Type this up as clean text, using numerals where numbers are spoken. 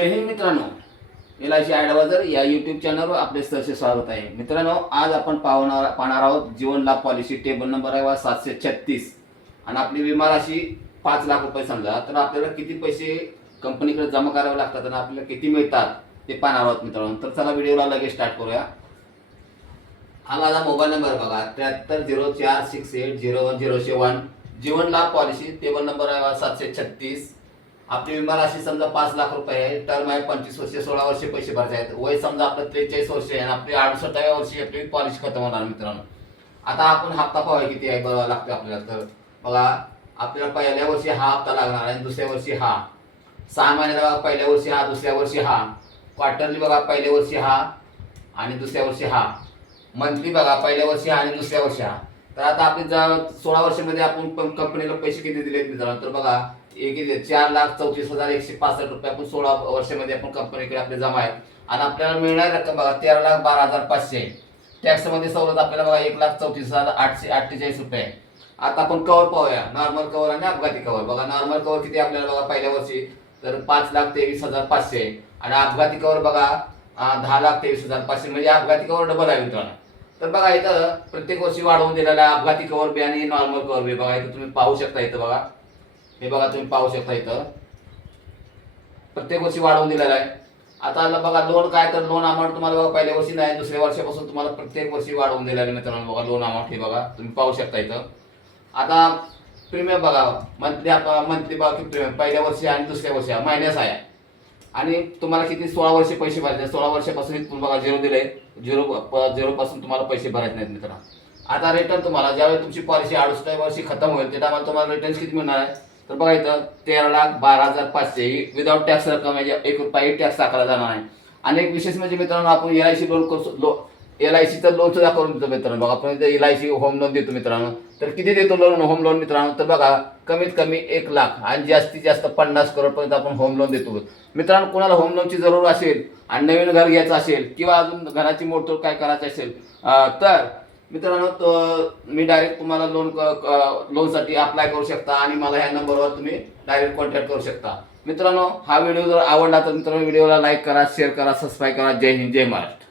जय हिंद मित्रांनो, LIC adviser या YouTube चॅनलवर आपले सहर्ष स्वागत आहे. मित्रांनो, आज आपण पाहणार आहोत जीवन लाभ पॉलिसी. टेबल नंबर आहे 736 आणि आपली विमा राशी 5 लाख रुपये. समजा तर आपल्याला किती पैसे कंपनीकडे जमा करावे लागतात आणि आपल्याला किती मिळतात ते पाहणार आहोत मित्रांनो. तर चला व्हिडिओला लगेच स्टार्ट करूया. हा माझा मोबाईल नंबर बघा 7304680107. जीवन लाभ पॉलिसी टेबल नंबर आहे 736. आपली विमा राशी समजा 5 लाख रुपये आहे. टर्म आहे 25 वर्ष, 16 वर्षे पैसे भरायचे आहेत. वय समजा आपलं 43 वर्ष आहे आणि आपली 68व्या वर्षी आपली पॉलिसी खतम होणार मित्रांनो. आता आपण हप्ता पाहूया किती आहे बघावं लागतं आपल्याला. तर बघा, आपल्याला पहिल्या वर्षी हा हप्ता लागणार आहे, दुसऱ्या वर्षी हा. 6 महिन्याला बघा, पहिल्या वर्षी हा, दुसऱ्या वर्षी हा. क्वार्टरली बघा, पहिल्या वर्षी हा आणि दुसऱ्या वर्षी हा. मंथली बघा, पहिल्या वर्षी हा आणि दुसऱ्या वर्षी हा. तर आता आपली 16 वर्षामध्ये आपण कंपनीला पैसे किती दिलेत मित्रांनो. तर बघा, एक 4,34,165 रुपये आपण 16 वर्षामध्ये आपण कंपनीकडे आपले जमा आहेत. आणि आपल्याला मिळणार रक्कम बघा 13,12,500. टॅक्समध्ये सवलत आपल्याला बघा 1,34,848 रुपये. आता आपण कव्हर पाहूया, नॉर्मल कव्हर आणि अपघाती कव्हर. बघा, नॉर्मल कव्हर किती आपल्याला बघा पहिल्या वर्षी तर 5,23,500 आणि अपघाती कव्हर बघा 10,23,500. म्हणजे अपघाती कव्हर डबल आहे मित्रांनो. तर बघा, इथं प्रत्येक वर्षी वाढवून दिलेला आहे अपघाती कव्हर बी आणि नॉर्मल कव्हर बी. बघा, इथं तुम्ही पाहू शकता. इथं बघा, हे बघा तुम्ही पाहू शकता, इथं प्रत्येक वर्षी वाढवून दिलेला आहे. आता बघा लोन काय, तर लोन अमाऊंट तुम्हाला बघा पहिल्या वर्षी नाही, दुसऱ्या वर्षापासून तुम्हाला प्रत्येक वर्षी वाढवून दिलेला आहे मित्रांनो. बघा लोन अमाऊंट हे बघा तुम्ही पाहू शकता इथं. आता प्रीमियम बघा, मंथली बघा की प्रीमियम पहिल्या वर्षी आणि दुसऱ्या वर्षी मायनस आहे. आणि तुम्हाला किती 16 वर्षे पैसे भरायचे. 16 वर्षापासून तुम्ही बघा 0 दिले, 0 पासून तुम्हाला पैसे भरायचे नाहीत मित्रांनो. आता रिटर्न तुम्हाला ज्यावेळी तुमची पॉलिसी 68व्या वर्षी खतम होईल त्या टायमाला तुम्हाला रिटर्न किती मिळणार आहे. तर बघा, इथं 13,12,500 ही विदाउट टॅक्स रक्कम आहे. 1 रुपयाही टॅक्स आकारला जाणार आहे. आणि एक विशेष म्हणजे मित्रांनो, आपण LIC लोन करतो, LICचं लोन सुद्धा करून देतो मित्रांनो. बघा, आपण इथं LIC होम लोन देतो मित्रांनो. तर किती देतो लोन, होम लोन मित्रांनो. तर बघा, कमीत कमी 1 लाख आणि जास्तीत जास्त 50 करोडपर्यंत आपण होम लोन देतो मित्रांनो. कोणाला होम लोनची जरूर असेल आणि नवीन घर घ्यायचं असेल किंवा अजून घराची मोडतोड काय करायची असेल तर मित्रांनो, मी डायरेक्ट तुम्हाला लोनसाठी अप्लाय करू शकता आणि मला ह्या नंबरवर तुम्ही डायरेक्ट कॉन्टॅक्ट करू शकता मित्रांनो. हा व्हिडिओ जर आवडला तर मित्रांनो व्हिडिओला लाईक करा, शेअर करा, सबस्क्राईब करा. जय हिंद, जय महाराष्ट्र.